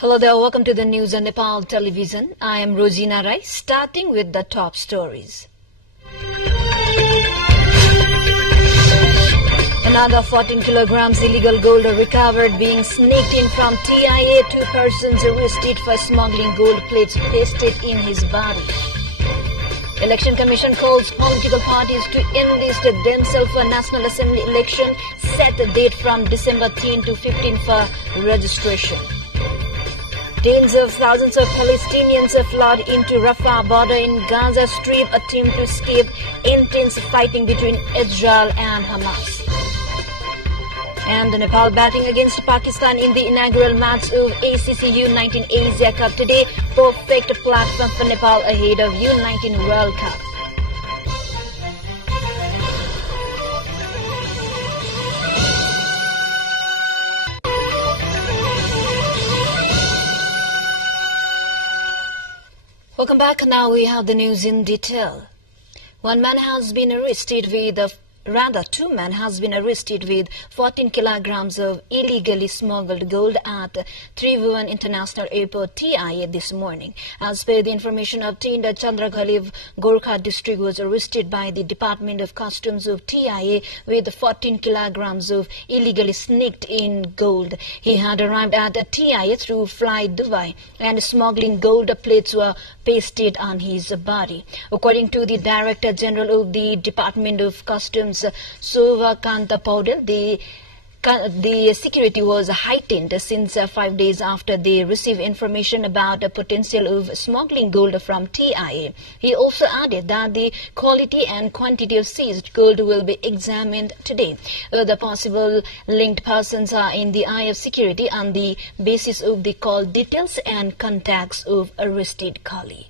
Hello there, welcome to the news on Nepal television. I am Rosina Rai, starting with the top stories. Another 14 kilograms illegal gold recovered, being sneaked in from TIA. 2 persons arrested for smuggling gold plates pasted in his body. Election Commission calls political parties to enlist themselves for National Assembly election. Set a date from December 10 to 15 for registration. Tens of thousands of Palestinians have flooded into Rafah border in Gaza Strip, attempt to escape intense fighting between Israel and Hamas. And Nepal batting against Pakistan in the inaugural match of ACC U19 Asia Cup today. Perfect platform for Nepal ahead of U19 World Cup. Welcome back. Now we have the news in detail. Two men has been arrested with 14 kilograms of illegally smuggled gold at Tribhuvan International Airport TIA this morning. As per the information obtained, Chandraghaliv Gorkha district was arrested by the Department of Customs of TIA with 14 kilograms of illegally sneaked in gold. He had arrived at TIA through Fly Dubai, and smuggling gold plates were pasted on his body. According to the Director General of the Department of Customs, Sovakanta Paudel, the security was heightened since 5 days after they received information about the potential of smuggling gold from TIA. He also added that the quality and quantity of seized gold will be examined today. The possible linked persons are in the eye of security on the basis of the call details and contacts of arrested colleagues.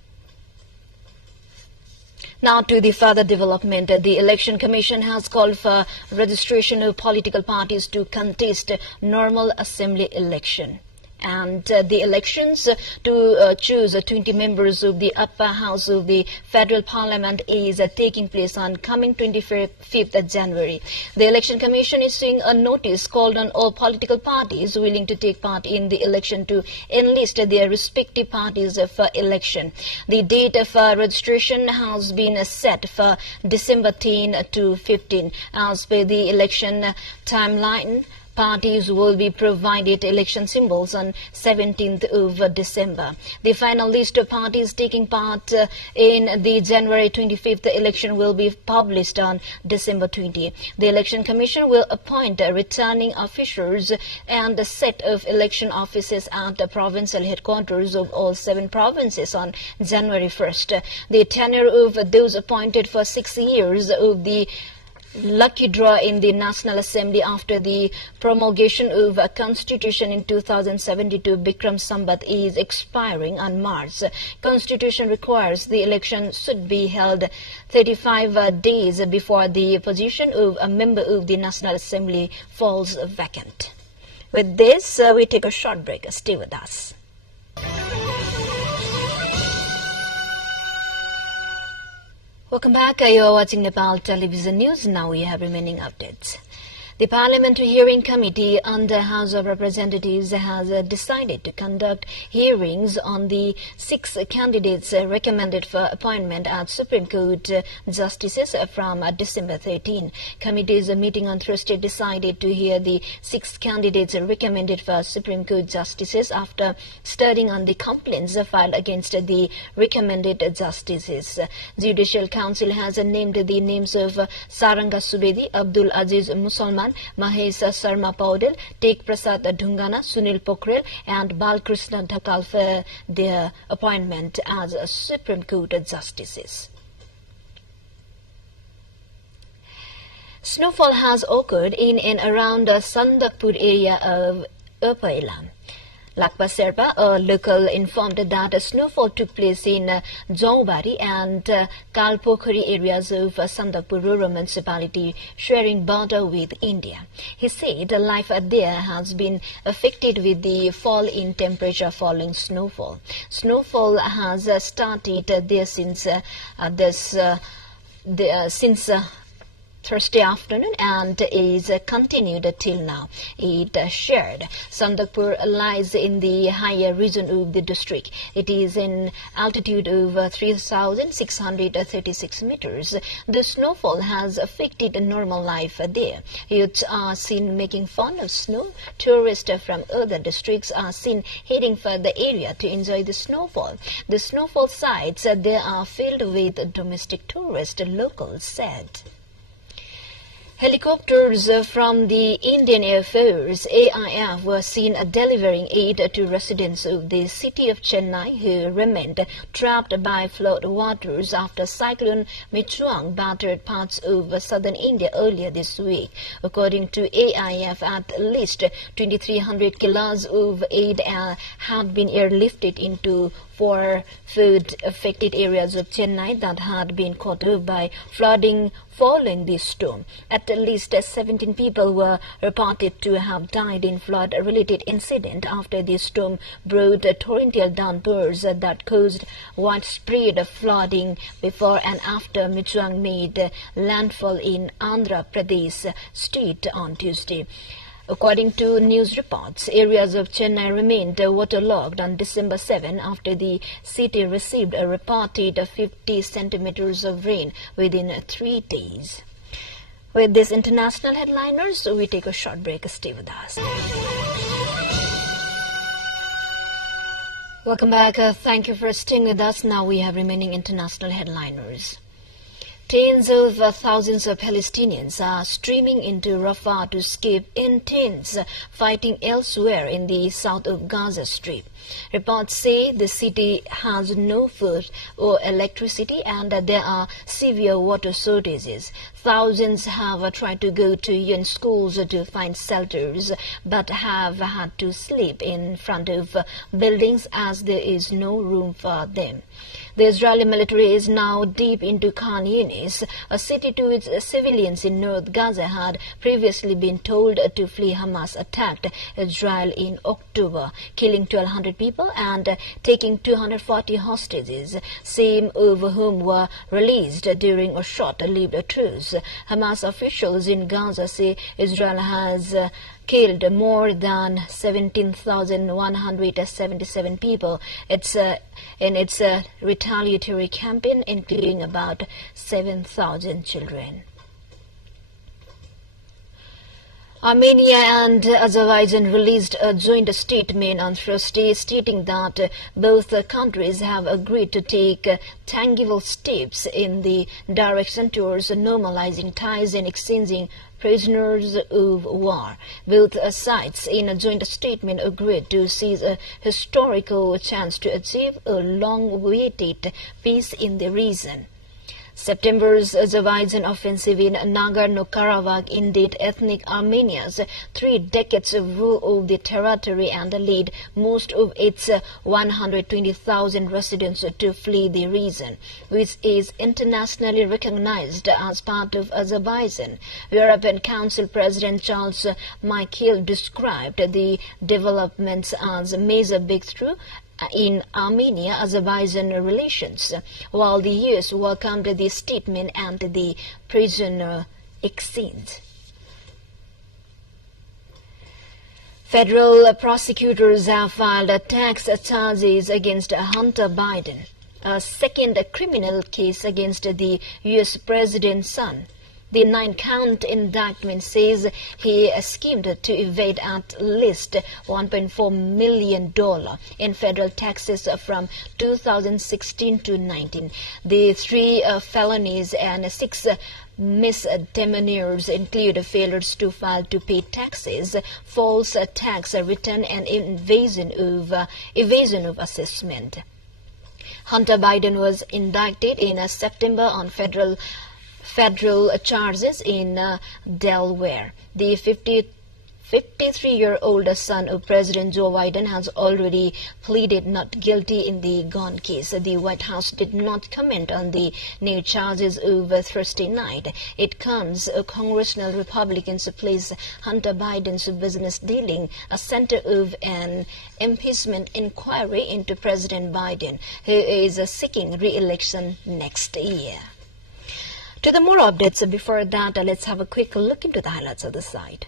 Now to the further development. The Election Commission has called for registration of political parties to contest normal assembly election. And the elections to choose 20 members of the upper house of the federal parliament is taking place on coming 25th January. The Election Commission is issuing a notice called on all political parties willing to take part in the election to enlist their respective parties for election. The date for registration has been set for December 10 to 15. As per the election timeline, parties will be provided election symbols on 17th of December. The final list of parties taking part in the January 25th election will be published on December 20. The Election Commission will appoint returning officers and a set of election officers at the provincial headquarters of all 7 provinces on January 1st. The tenure of those appointed for 6 years of the lucky draw in the National Assembly after the promulgation of a constitution in 2072 Bikram Sambat is expiring on March. Constitution requires the election should be held 35 days before the position of a member of the National Assembly falls vacant. With this, we take a short break. Stay with us. Welcome back. You are watching Nepal Television News. Now we have remaining updates. The Parliamentary Hearing Committee under House of Representatives has decided to conduct hearings on the 6 candidates recommended for appointment as Supreme Court justices from December 13. Committee's meeting on Thursday decided to hear the 6 candidates recommended for Supreme Court justices after studying on the complaints filed against the recommended justices. Judicial Council has named the names of Saranga Subedi, Abdul Aziz Musalman, Mahesh Sharma Paudel, Tek Prasad Dhungana, Sunil Pokhrel and Balkrishna Dhakal for their appointment as Supreme Court justices. Snowfall has occurred in and around the Sandakpur area of Upailan. Lakpa Sherpa, a local, informed that snowfall took place in Jaubari and Kalpokhari areas of Sandakpur rural municipality sharing border with India. He said life there has been affected with the fall in temperature following snowfall. Snowfall has started there since Thursday afternoon and is continued till now. It shared. Sandakpur lies in the higher region of the district. It is in altitude of 3,636 meters. The snowfall has affected normal life there. Youths are seen making fun of snow. Tourists from other districts are seen heading for the area to enjoy the snowfall. The snowfall sites there are filled with domestic tourists, locals said. Helicopters from the Indian Air Force AIF were seen delivering aid to residents of the city of Chennai who remained trapped by flood waters after cyclone Michuang battered parts of southern India earlier this week. According to AIF, at least 2,300 kilos of aid had been airlifted into 4 flood-affected areas of Chennai that had been caught up by flooding following this storm. At least 17 people were reported to have died in flood-related incident after the storm brought torrential downpours that caused widespread flooding before and after Michuang made landfall in Andhra Pradesh state on Tuesday. According to news reports, areas of Chennai remained waterlogged on December 7 after the city received a reported 50 centimeters of rain within 3 days. With these international headliners, we take a short break. Stay with us. Welcome back. Thank you for staying with us. Now we have remaining international headliners. Tens of thousands of Palestinians are streaming into Rafah to escape intense fighting elsewhere in the south of Gaza Strip. Reports say the city has no food or electricity and there are severe water shortages. Thousands have tried to go to UN schools to find shelters but have had to sleep in front of buildings as there is no room for them. The Israeli military is now deep into Khan Yunis, a city to which civilians in North Gaza had previously been told to flee. Hamas attacked Israel in October, killing 1,200 people and taking 240 hostages, some of whom were released during a short-lived truce. Hamas officials in Gaza say Israel has killed more than 17,177 people in its retaliatory campaign, including about 7,000 children. Armenia and Azerbaijan released a joint statement on Thursday stating that both countries have agreed to take tangible steps in the direction towards normalizing ties and exchanging prisoners of war. Both sides in a joint statement agreed to seize a historical chance to achieve a long-awaited peace in the region. September's Azerbaijan offensive in Nagorno-Karabakh ended ethnic Armenia's 3 decades of rule of the territory and led most of its 120,000 residents to flee the region, which is internationally recognized as part of Azerbaijan. European Council President Charles Michel described the developments as a major breakthrough in Armenia-Azerbaijan relations, while the U.S. welcomed the statement and the prisoner exchange. Federal prosecutors have filed tax charges against Hunter Biden, a second criminal case against the U.S. president's son. The 9-count indictment says he schemed to evade at least $1.4 million in federal taxes from 2016 to 19. The 3 felonies and 6 misdemeanors include failures to file to pay taxes, false tax return, and evasion of assessment. Hunter Biden was indicted in September on federal charges in Delaware. The 53-year-old son of President Joe Biden has already pleaded not guilty in the gun case. The White House did not comment on the new charges over Thursday night. It comes as congressional Republicans place Hunter Biden's business dealing a center of an impeachment inquiry into President Biden, who is seeking re-election next year. To the more updates, before that, let's have a quick look into the highlights of the site.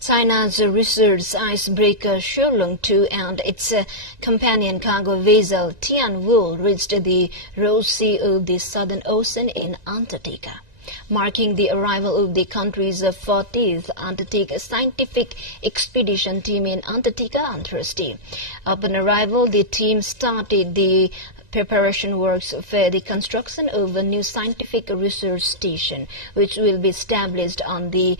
China's research icebreaker Shulung 2 and its companion cargo vessel Tianwu reached the Ross Sea of the Southern Ocean in Antarctica, marking the arrival of the country's 40th Antarctic scientific expedition team in Antarctica on Thursday. Upon arrival, the team started the preparation works for the construction of a new scientific research station, which will be established on the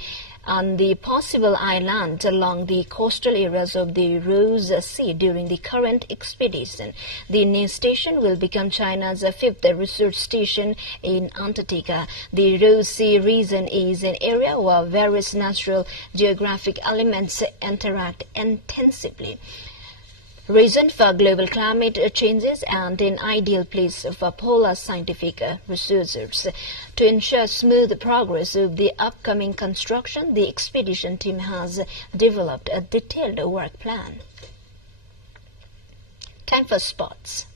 possible island along the coastal areas of the Ross Sea during the current expedition. The new station will become China's fifth research station in Antarctica. The Ross Sea region is an area where various natural geographic elements interact intensively. Reason for global climate changes and an ideal place for polar scientific researchers. To ensure smooth progress of the upcoming construction, the expedition team has developed a detailed work plan. Time for sports.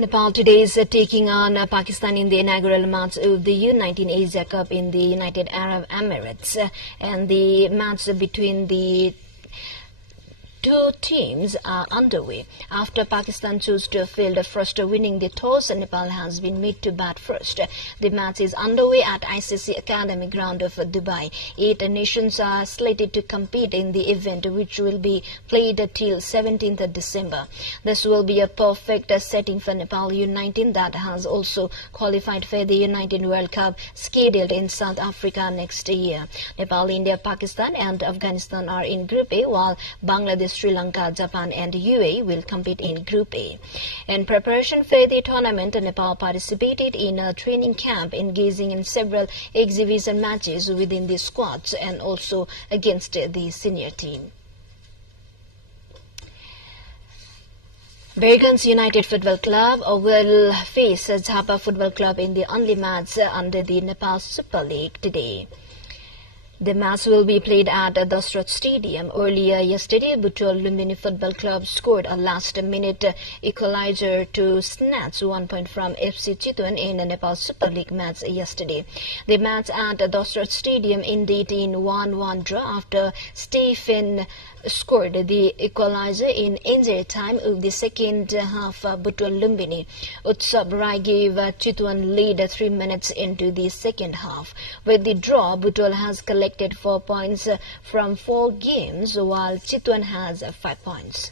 Nepal today is taking on Pakistan in the inaugural match of the U19 Asia Cup in the United Arab Emirates, and the match between the two teams are underway. After Pakistan chose to field first, winning the toss, Nepal has been made to bat first. The match is underway at ICC Academy ground of Dubai. 8 nations are slated to compete in the event, which will be played till 17th December. This will be a perfect setting for Nepal U19 that has also qualified for the U19 World Cup scheduled in South Africa next year. Nepal, India, Pakistan and Afghanistan are in Group A, while Bangladesh, Sri Lanka, Japan and UAE will compete in Group A. In preparation for the tournament, Nepal participated in a training camp, engaging in several exhibition matches within the squads and also against the senior team. Bergen's United Football Club will face Jhapa Football Club in the only match under the Nepal Super League today. The match will be played at Dasrat Stadium. Earlier yesterday, Butol Lumbini Football Club scored a last-minute equalizer to snatch 1 point from FC Chitwan in a Nepal Super League match yesterday. The match at Dasrat Stadium ended in 1-1 draw after Stephen scored the equalizer in injury time of the second half. Butol Lumbini Utsab Rai gave Chitwan lead 3 minutes into the second half. With the draw, Butol has collected 4 points from 4 games, while Chitwan has 5 points.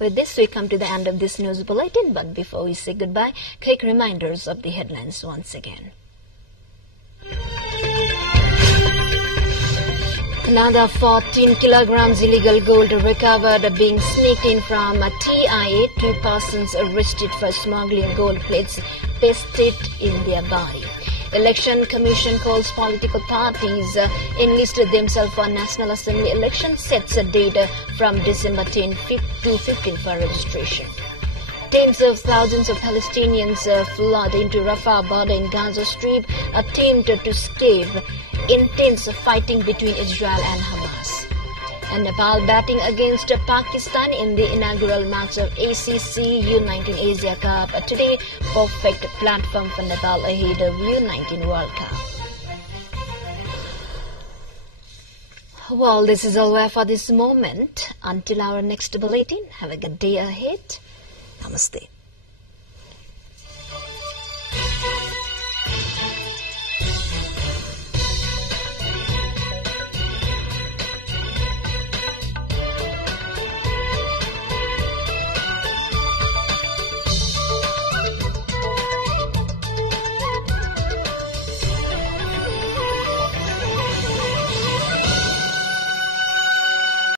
With this, we come to the end of this news bulletin, but before we say goodbye, quick reminders of the headlines once again. Another 14 kilograms illegal gold recovered, being sneaked in from TIA. 2 persons arrested for smuggling gold plates pasted in their body. Election Commission calls political parties enlist themselves for National Assembly election, sets a date from December 10 to 15 for registration. Tens of thousands of Palestinians flood into Rafah border in Gaza Strip, attempt to stave intense fighting between Israel and Hamas. And Nepal batting against Pakistan in the inaugural match of ACC U19 Asia Cup. Today, perfect platform for Nepal ahead of U19 World Cup. Well, this is all for this moment. Until our next bulletin, have a good day ahead. Namaste.